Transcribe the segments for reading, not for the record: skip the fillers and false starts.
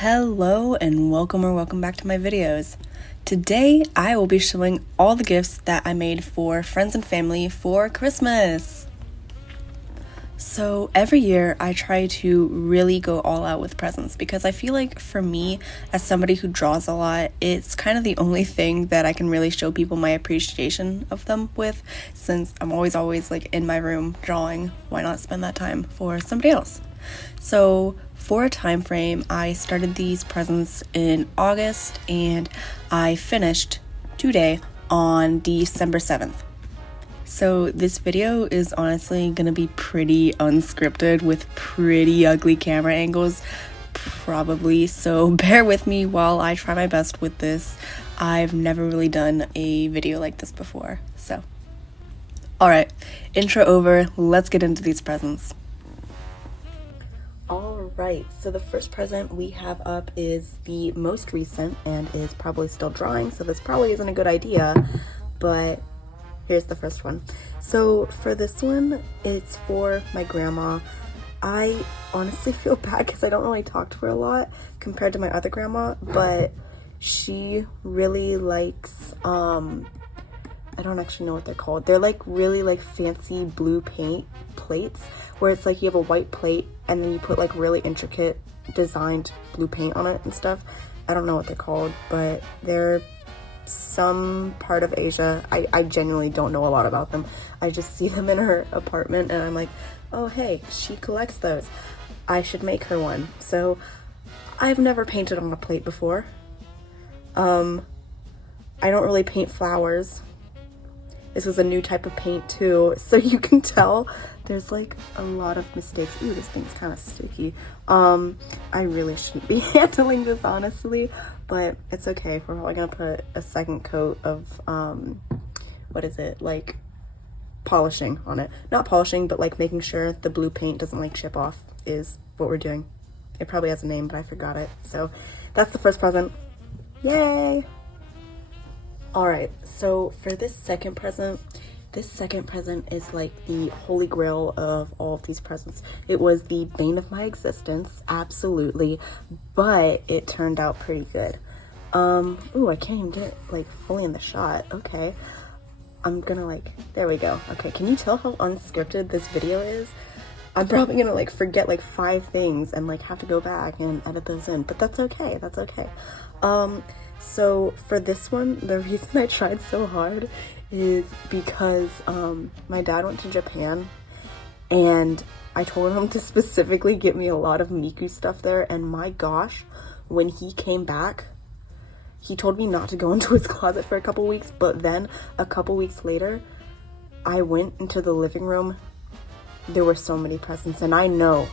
Hello and welcome back to my videos. Today I will be showing all the gifts that I made for friends and family for Christmas. So every year I try to really go all out with presents because I feel like for me, as somebody who draws a lot, it's kind of the only thing that I can really show people my appreciation of them with, since I'm always like in my room drawing. Why not spend that time for somebody else? So for a time frame, I started these presents in August and I finished today on December 7th. So this video is honestly gonna be pretty unscripted with pretty ugly camera angles, probably, so bear with me while I try my best with this. I've never really done a video like this before, so. Alright, intro over, let's get into these presents. Alright, so the first present we have up is the most recent and is probably still drawing, so this probably isn't a good idea, but here's the first one. So for this one, it's for my grandma. I honestly feel bad because I don't really talk to her a lot compared to my other grandma, but she really likes, I don't actually know what they're called. They're like really like fancy blue paint plates where it's like you have a white plate and then you put like really intricate designed blue paint on it and stuff. I don't know what they're called, but they're some part of Asia. I genuinely don't know a lot about them. I just see them in her apartment and I'm like, oh hey, she collects those. I should make her one. So I've never painted on a plate before. I don't really paint flowers. This was a new type of paint too, so you can tell there's like a lot of mistakes. Ooh, this thing's kind of sticky. I really shouldn't be handling this honestly, but it's okay. We're probably gonna put a second coat of, like polishing on it. Not polishing, but like making sure the blue paint doesn't like chip off is what we're doing. It probably has a name, but I forgot it. So that's the first present. Yay! Alright, so for this second present is like the holy grail of all of these presents. It was the bane of my existence, absolutely, but it turned out pretty good. Ooh, I can't even get like fully in the shot. Okay, I'm gonna like, there we go. Okay, can you tell how unscripted this video is? I'm probably gonna like forget like 5 things and like have to go back and edit those in, but that's okay, that's okay. So for this one, the reason I tried so hard is because my dad went to Japan and I told him to specifically get me a lot of Miku stuff there, and my gosh, when he came back, he told me not to go into his closet for a couple weeks, but then a couple weeks later, I went into the living room. There were so many presents, and I know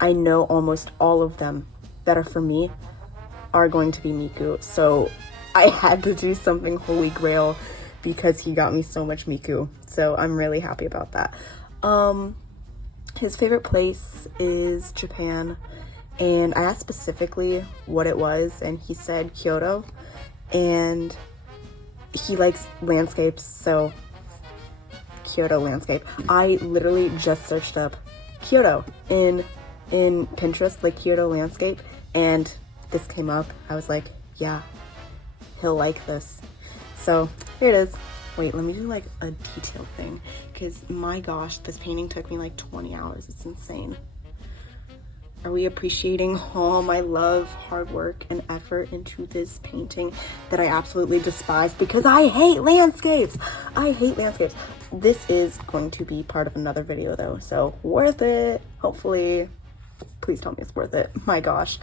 almost all of them that are for me are going to be Miku, so I had to do something holy grail because he got me so much Miku, so I'm really happy about that. His favorite place is Japan, and I asked specifically what it was, and he said Kyoto, and he likes landscapes, so Kyoto landscape. I literally just searched up Kyoto in Pinterest, like Kyoto landscape, and this came up. I was like, yeah, he'll like this. So here it is. Wait, let me do like a detailed thing, because my gosh, this painting took me like 20 hours. It's insane. Are we appreciating all my love, hard work, and effort into this painting that I absolutely despise because I hate landscapes? I hate landscapes. This is going to be part of another video though, so worth it. Hopefully. Please tell me it's worth it. My gosh.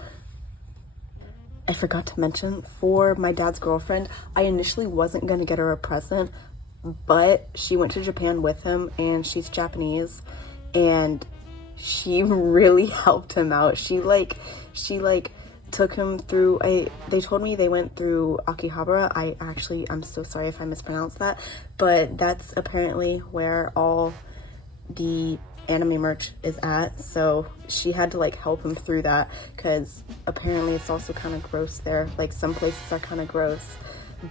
I forgot to mention, for my dad's girlfriend, I initially wasn't going to get her a present, but she went to Japan with him, and she's Japanese, and she really helped him out. She took him through, they told me they went through Akihabara. I'm so sorry if I mispronounced that, but that's apparently where all the anime merch is at, so she had to like help him through that because apparently it's also kind of gross there. Like some places are kind of gross,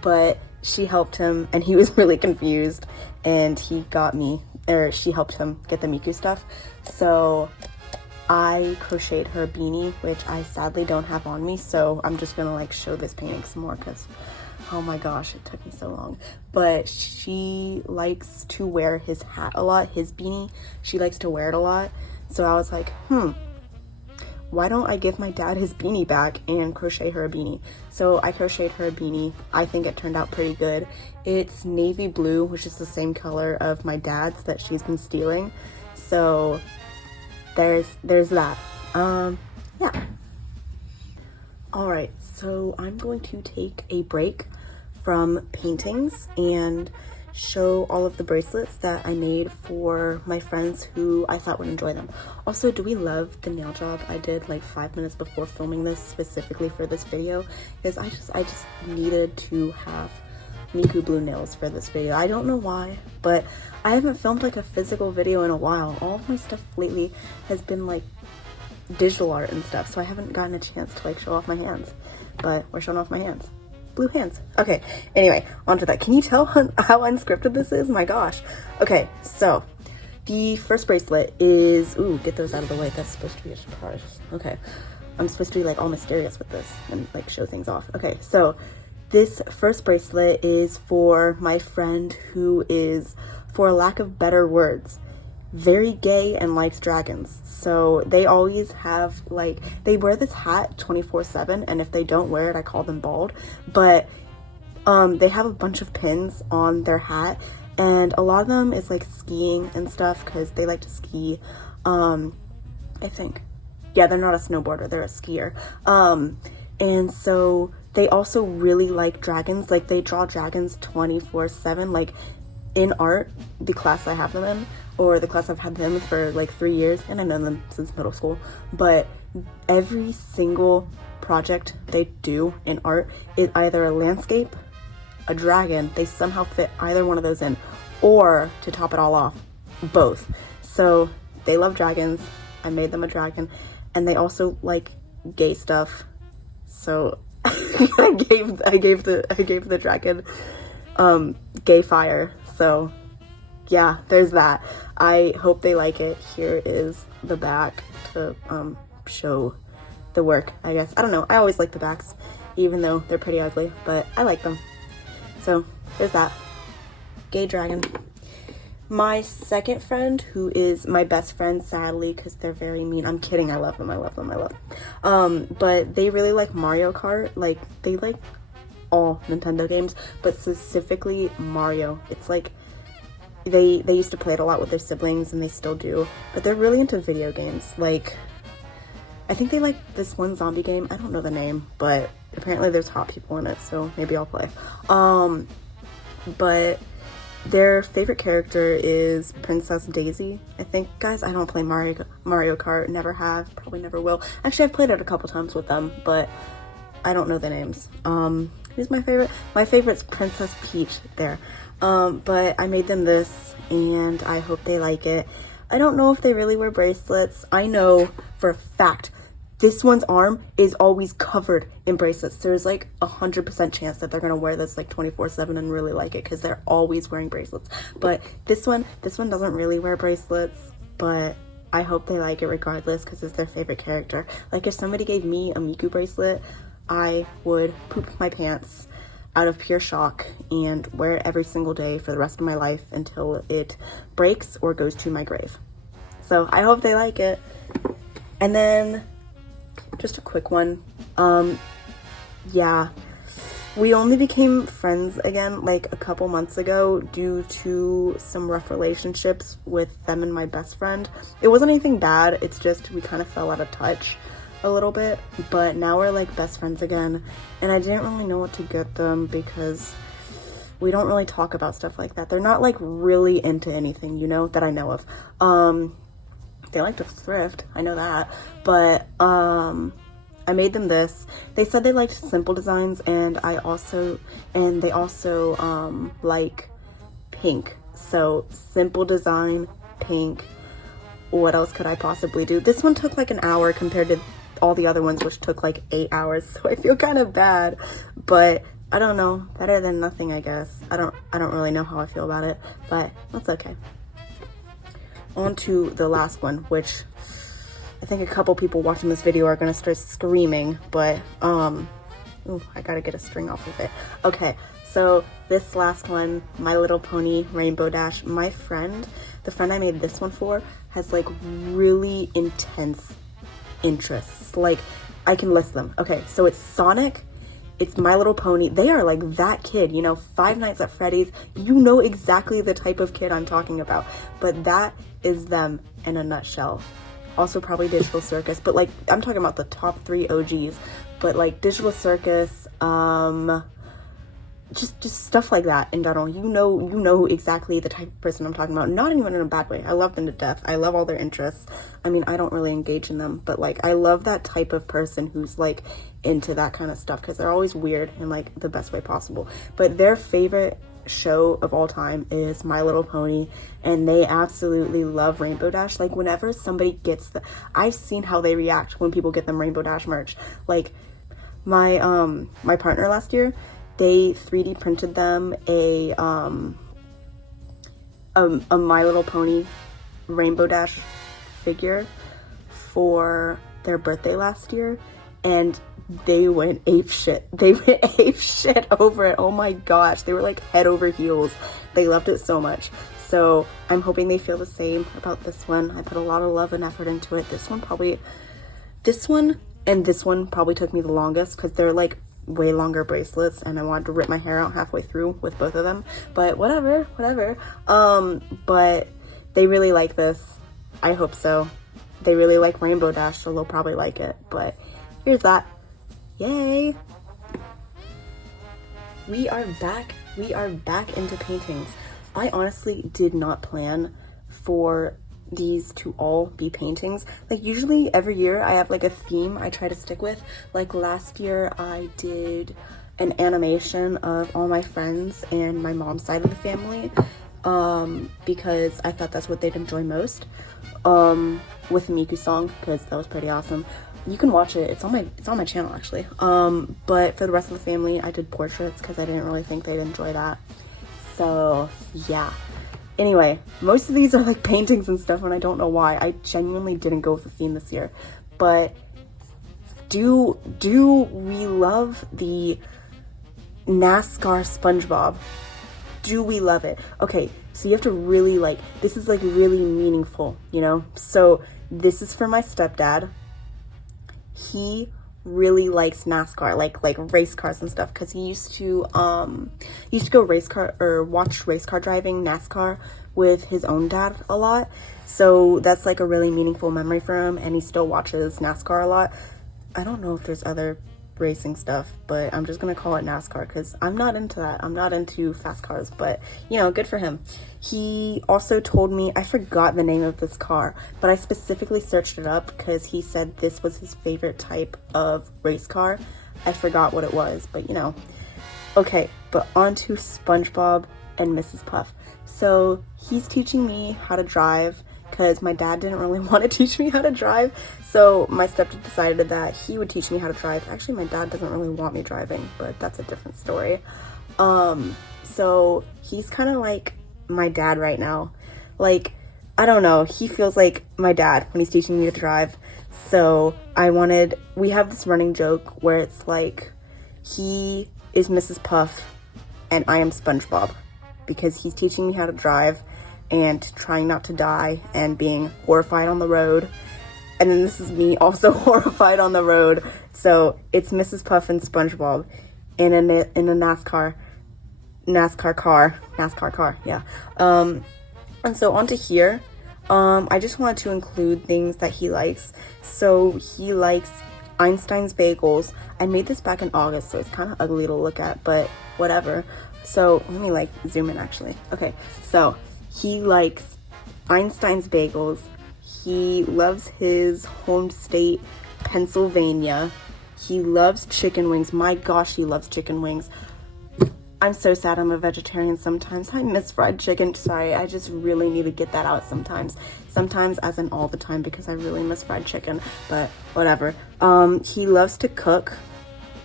but she helped him and he was really confused, and she helped him get the Miku stuff. So I crocheted her a beanie, which I sadly don't have on me, so I'm just gonna like show this painting some more because oh my gosh, it took me so long. But she likes to wear his hat a lot, his beanie. She likes to wear it a lot. So I was like, why don't I give my dad his beanie back and crochet her a beanie? So I crocheted her a beanie. I think it turned out pretty good. It's navy blue, which is the same color of my dad's that she's been stealing. So there's that. Yeah. All right, so I'm going to take a break from paintings and show all of the bracelets that I made for my friends who I thought would enjoy them. Also, do we love the nail job I did like 5 minutes before filming this specifically for this video? Because I just needed to have Miku blue nails for this video. I don't know why, but I haven't filmed like a physical video in a while. All of my stuff lately has been like digital art and stuff, so I haven't gotten a chance to like show off my hands, but we're showing off my hands. Blue hands. Okay, anyway, on to that. Can you tell how unscripted this is? My gosh. Okay, so the first bracelet is, ooh, get those out of the way. That's supposed to be a surprise. Okay, I'm supposed to be like all mysterious with this and like show things off. Okay, so this first bracelet is for my friend who is, for lack of better words, very gay and likes dragons. So they always have like, they wear this hat 24/7, and if they don't wear it, I call them bald. But they have a bunch of pins on their hat, and a lot of them is like skiing and stuff because they like to ski. I think, yeah, they're not a snowboarder, they're a skier. And so they also really like dragons. Like they draw dragons 24/7. Like in art, the class I have them in, or the class I've had them for like 3 years, and I've known them since middle school, but every single project they do in art is either a landscape, a dragon, they somehow fit either one of those in, or to top it all off, both. So they love dragons. I made them a dragon, and they also like gay stuff. So I gave the dragon gay fire. So yeah, there's that. I hope they like it. Here is the back to show the work, I guess. I don't know. I always like the backs, even though they're pretty ugly, but I like them. So there's that. Gay dragon. My second friend, who is my best friend, sadly, because they're very mean. I'm kidding. I love them. But they really like Mario Kart. Like, they like all Nintendo games, but specifically Mario. It's like they used to play it a lot with their siblings, and they still do, but they're really into video games. Like, I think they like this one zombie game. I don't know the name, but apparently there's hot people in it, so maybe I'll play. But their favorite character is Princess Daisy, I think. Guys, I don't play Mario Kart, never have, probably never will. Actually, I've played it a couple times with them, but I don't know the names. Who's my favorite? My favorite's Princess Peach there. But I made them this, and I hope they like it. I don't know if they really wear bracelets. I know for a fact this one's arm is always covered in bracelets. There's like 100% chance that they're gonna wear this like 24/7 and really like it, because they're always wearing bracelets. But this one doesn't really wear bracelets, but I hope they like it regardless, because it's their favorite character. Like, if somebody gave me a Miku bracelet, I would poop my pants out of pure shock and wear it every single day for the rest of my life until it breaks or goes to my grave. So I hope they like it. And then just a quick one. Yeah, we only became friends again like a couple months ago due to some rough relationships with them and my best friend. It wasn't anything bad, it's just we kind of fell out of touch a little bit, but now we're like best friends again, and I didn't really know what to get them because we don't really talk about stuff like that. They're not like really into anything, you know, that I know of. They like to thrift, I know that, but I made them this. They said they liked simple designs, and they also like pink. So simple design, pink. What else could I possibly do? This one took like an hour compared to all the other ones, which took like 8 hours, so I feel kind of bad, but I don't know, better than nothing, I guess. I don't really know how I feel about it, but that's okay. On to the last one, which I think a couple people watching this video are gonna start screaming, but ooh, I gotta get a string off of it. Okay, so this last one, My Little Pony Rainbow Dash. My friend, the friend I made this one for, has like really intense interests. Like, I can list them. Okay, so it's Sonic, it's My Little Pony. They are like that kid, you know, Five Nights at Freddy's. You know exactly the type of kid I'm talking about. But that is them in a nutshell. Also probably Digital Circus, but like I'm talking about the top 3 OGs. But like Digital Circus, just stuff like that in general. You know exactly the type of person I'm talking about. Not even in a bad way. I love them to death. I love all their interests. I mean, I don't really engage in them, but like I love that type of person who's like into that kind of stuff, because they're always weird in like the best way possible. But their favorite show of all time is My Little Pony, and they absolutely love Rainbow Dash. Like whenever somebody gets I've seen how they react when people get them Rainbow Dash merch. Like my partner last year, they 3D printed them a My Little Pony Rainbow Dash figure for their birthday last year, and they went ape shit. They went ape shit over it. Oh my gosh, they were like head over heels. They loved it so much. So I'm hoping they feel the same about this one. I put a lot of love and effort into it. This one and this one probably took me the longest, because they're like way longer bracelets, and I wanted to rip my hair out halfway through with both of them, but whatever. But they really like this. I hope so. They really like Rainbow Dash, so they'll probably like it. But here's that. Yay! We are back into paintings. I honestly did not plan for these to all be paintings. Like usually every year I have like a theme I try to stick with. Like last year I did an animation of all my friends and my mom's side of the family, because I thought that's what they'd enjoy most, with the Miku song, because that was pretty awesome. You can watch it. It's on my channel actually. But for the rest of the family, I did portraits because I didn't really think they'd enjoy that. So yeah. Anyway, most of these are like paintings and stuff, and I don't know why. I genuinely didn't go with the theme this year. But do we love the NASCAR SpongeBob? Do we love it? Okay, so you have to really like, this is like really meaningful, you know? So this is for my stepdad. He really likes NASCAR, like race cars and stuff, because he used to go watch race car driving, NASCAR, with his own dad a lot. So that's like a really meaningful memory for him, and he still watches NASCAR a lot. I don't know if there's other racing stuff, but I'm just gonna call it NASCAR because I'm not into that. I'm not into fast cars, but you know, good for him. He also told me, I forgot the name of this car, but I specifically searched it up because he said this was his favorite type of race car. I forgot what it was, but you know. Okay, but on to SpongeBob and Mrs. Puff. So he's teaching me how to drive because my dad didn't really want to teach me how to drive. So my stepdad decided that he would teach me how to drive. Actually, my dad doesn't really want me driving, but that's a different story. So he's kind of like my dad right now. Like, I don't know, he feels like my dad when he's teaching me to drive. So we have this running joke where it's like, he is Mrs. Puff and I am SpongeBob, because he's teaching me how to drive and trying not to die and being horrified on the road. And then this is me also horrified on the road. So it's Mrs. Puff and SpongeBob in a NASCAR car, yeah. And so onto here, I just wanted to include things that he likes. So he likes Einstein's Bagels. I made this back in August, so it's kind of ugly to look at, but whatever. So let me like zoom in actually. Okay, so he likes Einstein's Bagels. He loves his home state, Pennsylvania. He loves chicken wings. My gosh, he loves chicken wings. I'm so sad I'm a vegetarian sometimes. I miss fried chicken. Sorry, I just really need to get that out sometimes. Sometimes, as in all the time, because I really miss fried chicken, but whatever. He loves to cook,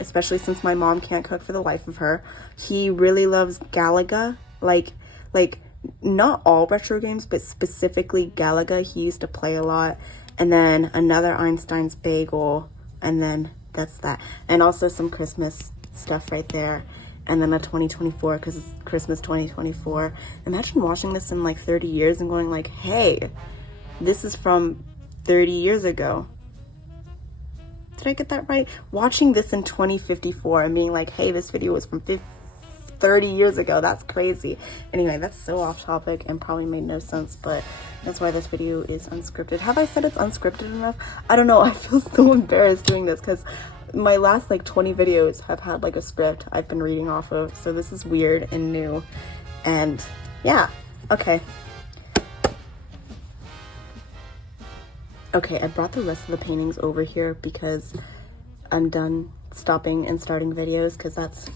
especially since my mom can't cook for the life of her. He really loves Galaga, like not all retro games, but specifically Galaga. He used to play a lot. and then another Einstein's bagel, and then that's that. And also some Christmas stuff right there. And then a 2024, because it's Christmas 2024. Imagine watching this in like 30 years and going like, hey, this is from 30 years ago. Did I get that right? Watching this in 2054 and being like, hey, this video was from 30 years ago. That's crazy. Anyway, that's so off topic and probably made no sense, but that's why this video is unscripted. Have I said it's unscripted enough? I don't know. I feel so embarrassed doing this because my last like 20 videos have had like a script I've been reading off of. So this is weird and new. And yeah, okay. Okay, I brought the rest of the paintings over here because I'm done stopping and starting videos because that's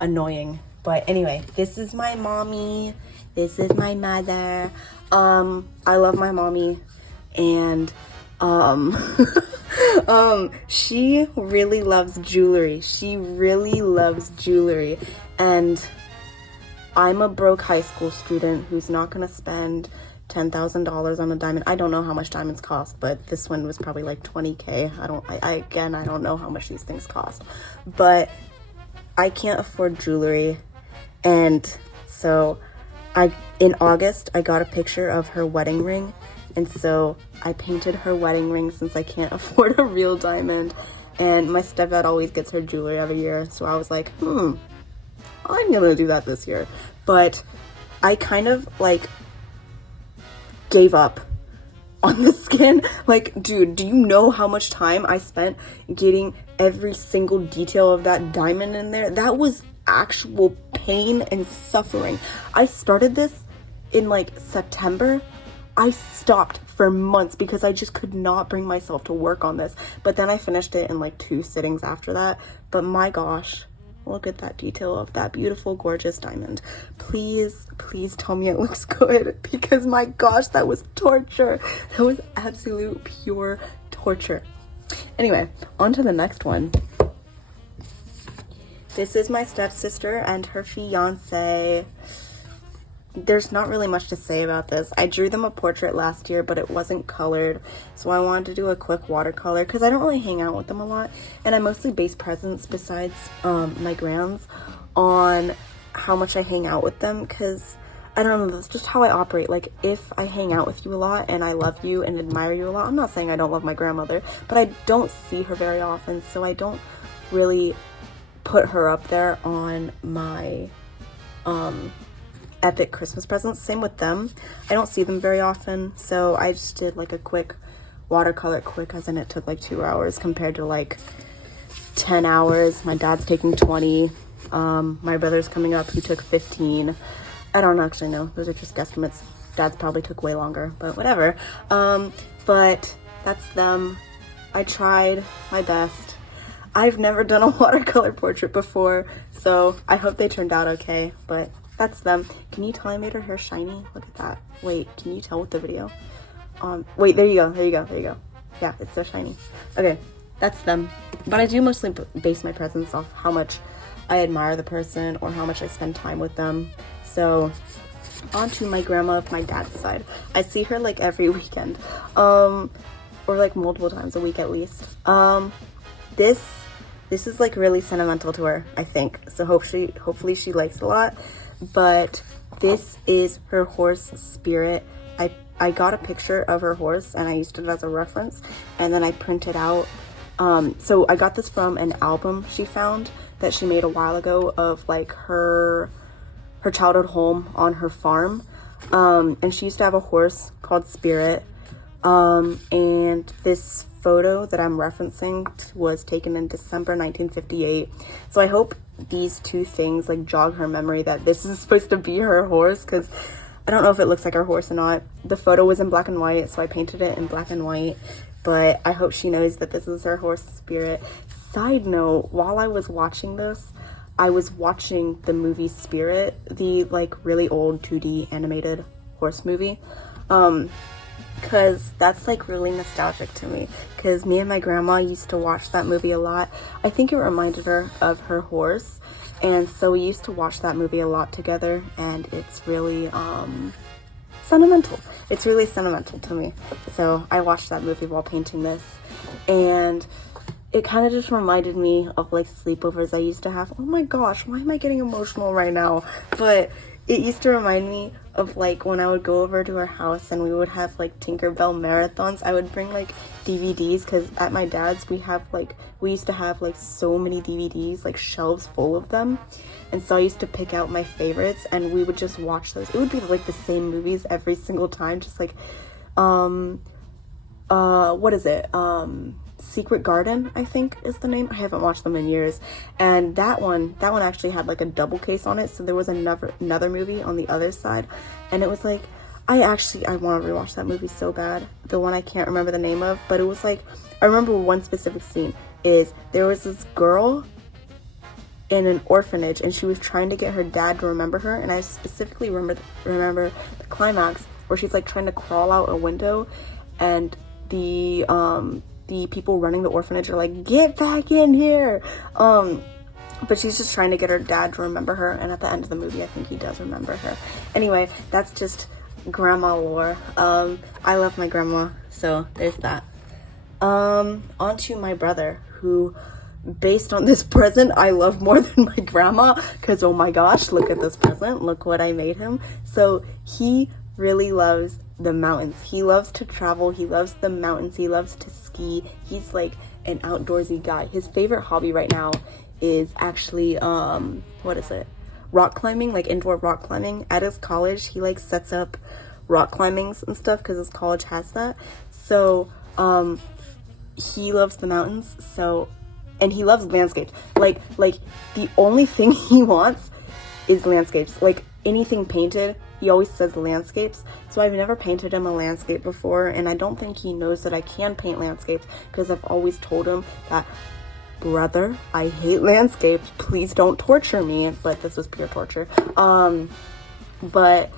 annoying. But anyway, this is my mommy. This is my mother. I love my mommy, and she really loves jewelry. She really loves jewelry, and I'm a broke high school student who's not gonna spend $10,000 on a diamond. I don't know how much diamonds cost, but this one was probably like 20K. I don't know how much these things cost, but I can't afford jewelry. And so in August, I got a picture of her wedding ring. And so I painted her wedding ring since I can't afford a real diamond. And my stepdad always gets her jewelry every year. So I was like, I'm gonna do that this year. But I kind of like gave up on the skin. Like, dude, do you know how much time I spent getting every single detail of that diamond in there? That was actual pain and suffering. I started this in like September. I stopped for months because I just could not bring myself to work on this. But then I finished it in like 2 sittings after that. But my gosh, look at that detail of that beautiful, gorgeous diamond. Please, please tell me it looks good, because my gosh, that was torture. That was absolute pure torture. Anyway, on to the next one. This is my stepsister and her fiance. There's not really much to say about this. I drew them a portrait last year, but it wasn't colored, so I wanted to do a quick watercolor because I don't really hang out with them a lot, and I mostly base presents besides my grams on how much I hang out with them, because I don't know, that's just how I operate. Like, if I hang out with you a lot and I love you and admire you a lot, I'm not saying I don't love my grandmother, but I don't see her very often, so I don't really put her up there on my epic Christmas presents. Same with them. I don't see them very often, so I just did like a quick watercolor, quick as in it took like 2 hours compared to like 10 hours. My dad's taking 20. My brother's coming up, he took 15. I don't actually know, those are just guesstimates. Dad's probably took way longer, but whatever. But that's them. I tried my best. I've never done a watercolor portrait before, so I hope they turned out okay, but that's them. Can you tell I made her hair shiny? Look at that. Wait, can you tell with the video? Wait, there you go. Yeah, it's so shiny. Okay, that's them. But I do mostly base my presents off how much I admire the person or how much I spend time with them. So, on to my grandma of my dad's side. I see her like every weekend, or like multiple times a week at least. This is like really sentimental to her, I think. So hopefully she likes it a lot. But this is her horse Spirit. I got a picture of her horse and I used it as a reference, and then I printed out. So I got this from an album she found that she made a while ago of like her childhood home on her farm. And she used to have a horse called Spirit. And this photo that I'm referencing was taken in December 1958. So I hope these two things like jog her memory that this is supposed to be her horse, because I don't know if it looks like her horse or not. The photo was in black and white, so I painted it in black and white, but I hope she knows that this is her horse Spirit. Side note, while I was watching this, I was watching the movie Spirit, the like really old 2D animated horse movie, because that's like really nostalgic to me, because me and my grandma used to watch that movie a lot. I think it reminded her of her horse, and so we used to watch that movie a lot together, and it's really sentimental. It's really sentimental to me. So I watched that movie while painting this, and it kind of just reminded me of like sleepovers I used to have. Oh my gosh, why am I getting emotional right now? But it used to remind me of like when I would go over to our house and we would have like Tinkerbell marathons. I would bring like DVDs, because at my dad's we used to have like so many DVDs, like shelves full of them. And so I used to pick out my favorites and we would just watch those. It would be like the same movies every single time, just like what is it? Secret Garden, I think is the name. I haven't watched them in years. And that one actually had like a double case on it. So there was another movie on the other side. And it was like, I want to rewatch that movie so bad. The one I can't remember the name of, but it was like, I remember one specific scene is there was this girl in an orphanage and she was trying to get her dad to remember her. And I specifically remember the climax where she's like trying to crawl out a window, and the people running the orphanage are like, get back in here. But she's just trying to get her dad to remember her, and at the end of the movie I think he does remember her. Anyway, that's just grandma lore. I love my grandma, so there's that. On to my brother, who, based on this present, I love more than my grandma, because oh my gosh, look at this present, look what I made him. So he really loves the mountains. He loves to travel, he loves the mountains, he loves to ski. He's like an outdoorsy guy. His favorite hobby right now is actually rock climbing, like indoor rock climbing. At his college he like sets up rock climbings and stuff because his college has that. So he loves the mountains, and he loves landscapes. Like the only thing he wants is landscapes. Like anything painted, he always says landscapes. So I've never painted him a landscape before, and I don't think he knows that I can paint landscapes, because I've always told him that, brother, I hate landscapes, please don't torture me. But this was pure torture. But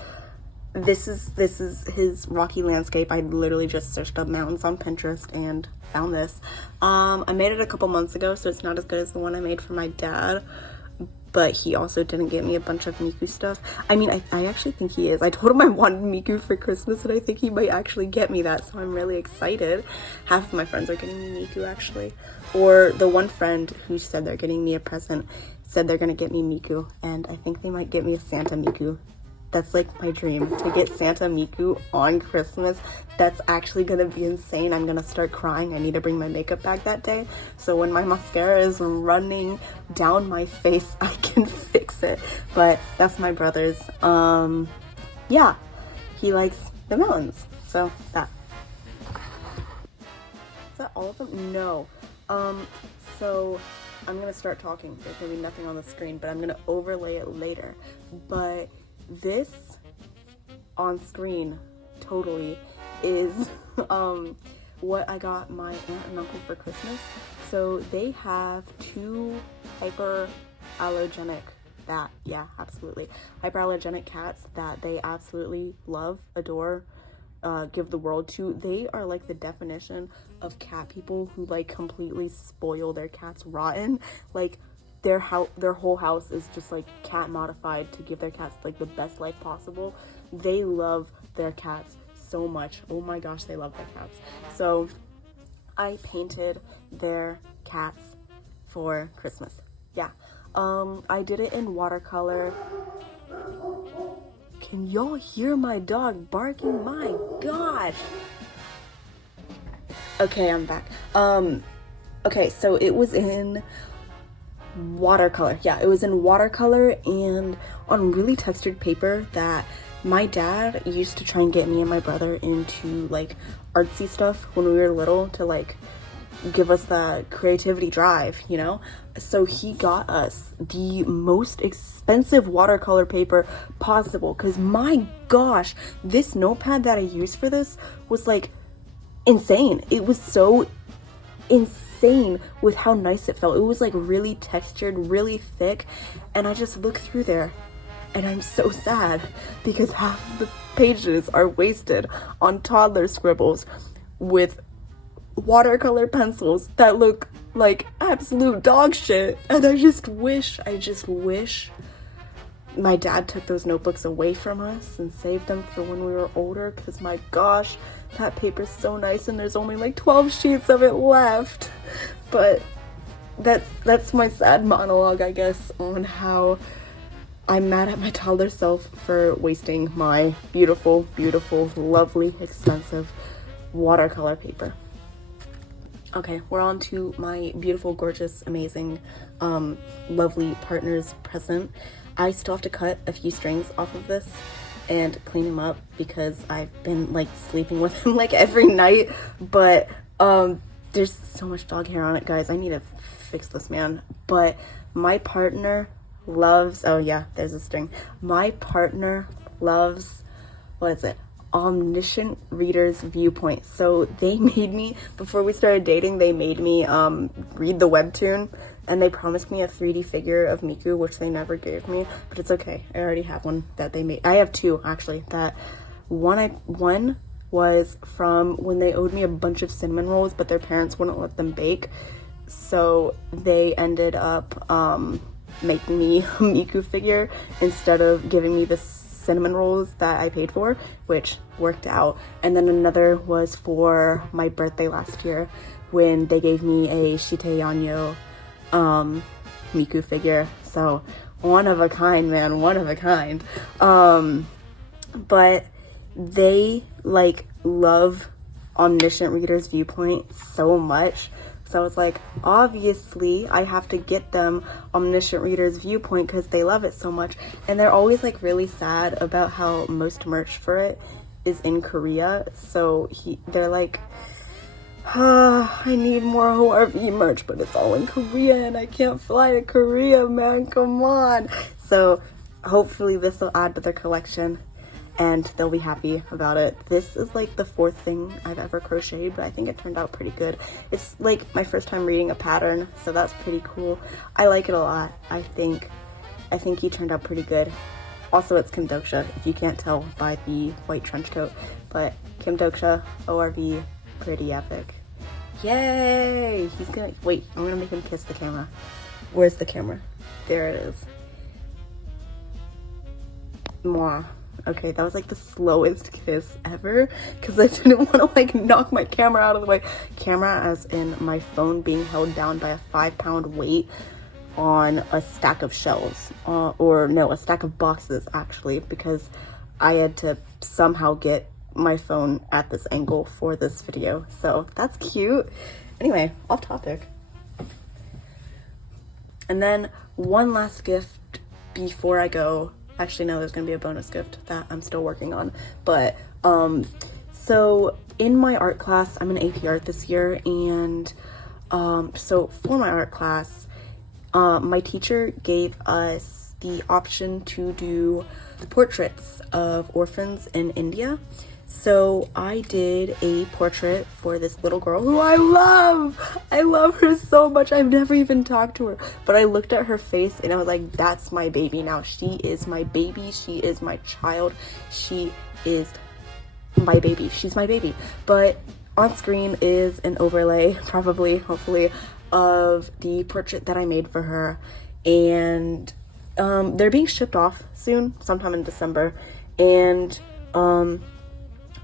this is his rocky landscape. I literally just searched up mountains on Pinterest and found this. I made it a couple months ago, so it's not as good as the one I made for my dad, but he also didn't get me a bunch of Miku stuff. I mean, I actually think he is. I told him I wanted Miku for Christmas, and I think he might actually get me that, so I'm really excited. Half of my friends are getting me Miku, actually. Or the one friend who said they're getting me a present said they're gonna get me Miku, and I think they might get me a Santa Miku. That's like my dream, to get Santa Miku on Christmas. That's actually gonna be insane. I'm gonna start crying. I need to bring my makeup bag that day, so when my mascara is running down my face, I can fix it. But that's my brother's. Yeah, he likes the mountains, so that. Is that all of them? No. So I'm gonna start talking. There's gonna be nothing on the screen, but I'm gonna overlay it later. But this on screen totally is what I got my aunt and uncle for Christmas. So they have two hyperallergenic cats that they absolutely love, adore, give the world to. They are like the definition of cat people who like completely spoil their cats rotten. Like their whole house is just like cat modified to give their cats like the best life possible. They love their cats so much. Oh my gosh, they love their cats. So I painted their cats for Christmas. Yeah. I did it in watercolor. Can y'all hear my dog barking? My gosh. Okay, I'm back. Okay, so it was in watercolor. Yeah, it was in watercolor and on really textured paper that my dad used to try and get me and my brother into like artsy stuff when we were little, to like give us that creativity drive, you know? So he got us the most expensive watercolor paper possible, because my gosh, this notepad that I used for this was like insane. It was so insane with how nice it felt. It was like really textured, really thick, and I just look through there and I'm so sad because half the pages are wasted on toddler scribbles with watercolor pencils that look like absolute dog shit. And I just wish my dad took those notebooks away from us and saved them for when we were older, because my gosh, that paper's so nice and there's only like 12 sheets of it left. But that's my sad monologue, I guess, on how I'm mad at my toddler self for wasting my beautiful, beautiful, lovely, expensive watercolor paper. Okay, we're on to my beautiful, gorgeous, amazing, lovely partner's present. I still have to cut a few strings off of this and clean him up because I've been like sleeping with him like every night, but there's so much dog hair on it, guys. I need to fix this, man. But my partner loves, oh yeah, there's a string. My partner loves, what is it? Omniscient Reader's Viewpoint. So they made me, before we started dating, they made me read the webtoon, and they promised me a 3D figure of Miku, which they never gave me, but it's okay. I already have one that they made. I have two, actually. That one was from when they owed me a bunch of cinnamon rolls, but their parents wouldn't let them bake, so they ended up making me a Miku figure instead of giving me the cinnamon rolls that I paid for, which worked out. And then another was for my birthday last year when they gave me a Shite Yanyo Miku figure. So one of a kind, man, one of a kind. But they like love Omniscient Reader's Viewpoint so much. So it's like, obviously I have to get them Omniscient Reader's Viewpoint because they love it so much. And they're always like really sad about how most merch for it is in Korea. So they're like, I need more ORV merch, but it's all in Korea and I can't fly to Korea, man, come on. So hopefully this will add to their collection and they'll be happy about it. This is like the fourth thing I've ever crocheted, but I think it turned out pretty good. It's like my first time reading a pattern, so that's pretty cool. I like it a lot. I think he turned out pretty good. Also, it's Kim Doksha, if you can't tell by the white trench coat, but Kim Doksha, ORV, pretty epic. Yay! He's gonna, wait, I'm gonna make him kiss the camera. Where's the camera? There it is. Mwah. Okay, that was like the slowest kiss ever because I didn't want to like knock my camera out of the way. Camera as in my phone being held down by a 5-pound weight on a stack of shelves, or no, a stack of boxes actually, because I had to somehow get my phone at this angle for this video. So that's cute. Anyway, off topic. And then one last gift before I go. Actually, no, there's gonna be a bonus gift that I'm still working on. But so in my art class, I'm in AP art this year, and so for my art class, my teacher gave us the option to do portraits of orphans in India. So I did a portrait for this little girl who I love. I love her so much. I've never even talked to her, but I looked at her face and I was like, that's my baby now. She is my baby. She is my child. She is my baby. She's my baby. But on screen is an overlay, probably, hopefully, of the portrait that I made for her. And they're being shipped off soon, sometime in December. And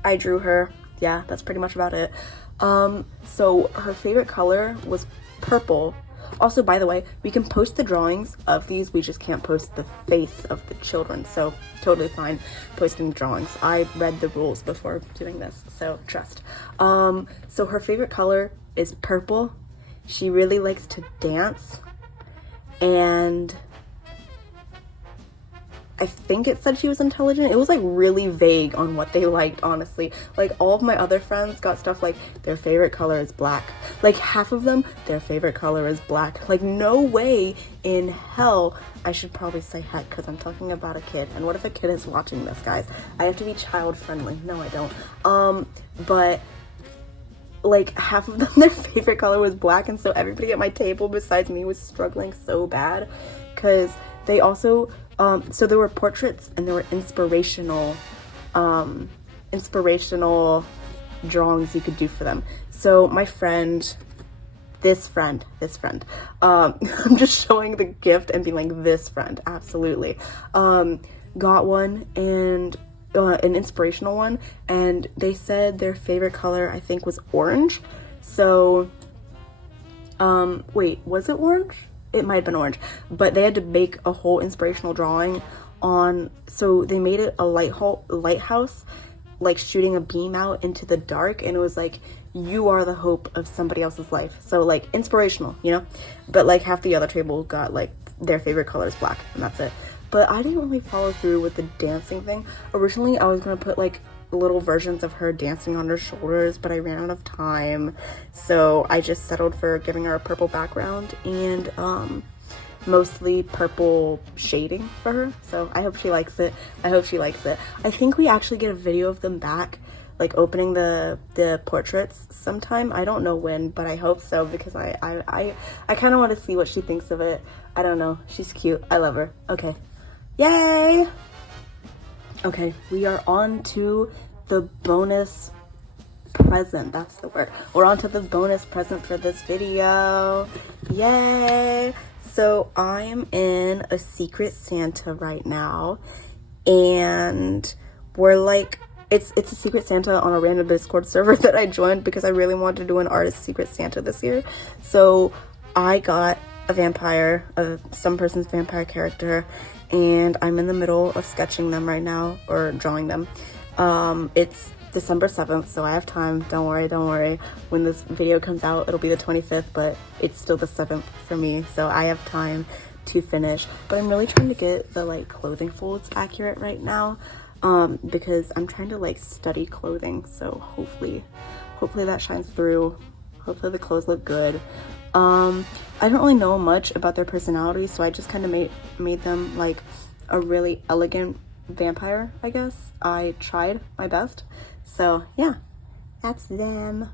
I drew her. Yeah, that's pretty much about it. So her favorite color was purple. Also, by the way, we can post the drawings of these. We just can't post the face of the children. So totally fine posting drawings. I read the rules before doing this, so trust. So her favorite color is purple. She really likes to dance. And I think it said she was intelligent. It was like really vague on what they liked, honestly. Like all of my other friends got stuff like their favorite color is black. Like half of them, their favorite color is black. Like no way in hell. I should probably say heck because I'm talking about a kid. And what if a kid is watching this, guys? I have to be child friendly. No, I don't. But like half of them, their favorite color was black. And so everybody at my table besides me was struggling so bad because they also, so there were portraits and there were inspirational drawings you could do for them. So my friend, this friend. I'm just showing the gift and being like, this friend, absolutely. Got one, and an inspirational one, and they said their favorite color, I think, was orange. So wait, was it orange? It might have been orange, but they had to make a whole inspirational drawing on, so they made it a lighthouse, like shooting a beam out into the dark, and it was like, you are the hope of somebody else's life. So like inspirational, you know. But like half the other table got like their favorite color is black, and that's it. But I didn't really follow through with the dancing thing. Originally I was gonna put like little versions of her dancing on her shoulders, but I ran out of time, so I just settled for giving her a purple background and mostly purple shading for her. So I hope she likes it. I think we actually get a video of them back, like opening the portraits sometime. I don't know when, but I hope so, because I kind of want to see what she thinks of it. I don't know, she's cute. I love her. Okay, yay. Okay, we are on to the bonus present. That's the word. We're on to the bonus present for this video. Yay. So I'm in a Secret Santa right now, and we're like, it's a Secret Santa on a random Discord server that I joined because I really wanted to do an artist Secret Santa this year. So I got a vampire, some person's vampire character, and I'm in the middle of sketching them right now, or drawing them. It's December 7th, so I have time. Don't worry. When this video comes out, it'll be the 25th, but it's still the 7th for me, so I have time to finish. But I'm really trying to get the like clothing folds accurate right now, because I'm trying to like study clothing, so hopefully that shines through. Hopefully the clothes look good. I don't really know much about their personality, so I just kind of made them like a really elegant vampire, I guess. I tried my best. So yeah, that's them.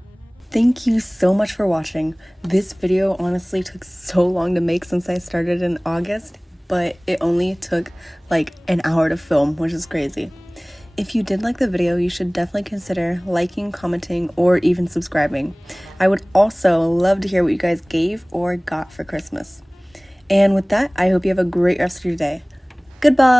Thank you so much for watching. This video honestly took so long to make since I started in August, but it only took like an hour to film, which is crazy. If you did like the video, you should definitely consider liking, commenting, or even subscribing. I would also love to hear what you guys gave or got for Christmas. And with that, I hope you have a great rest of your day. Goodbye!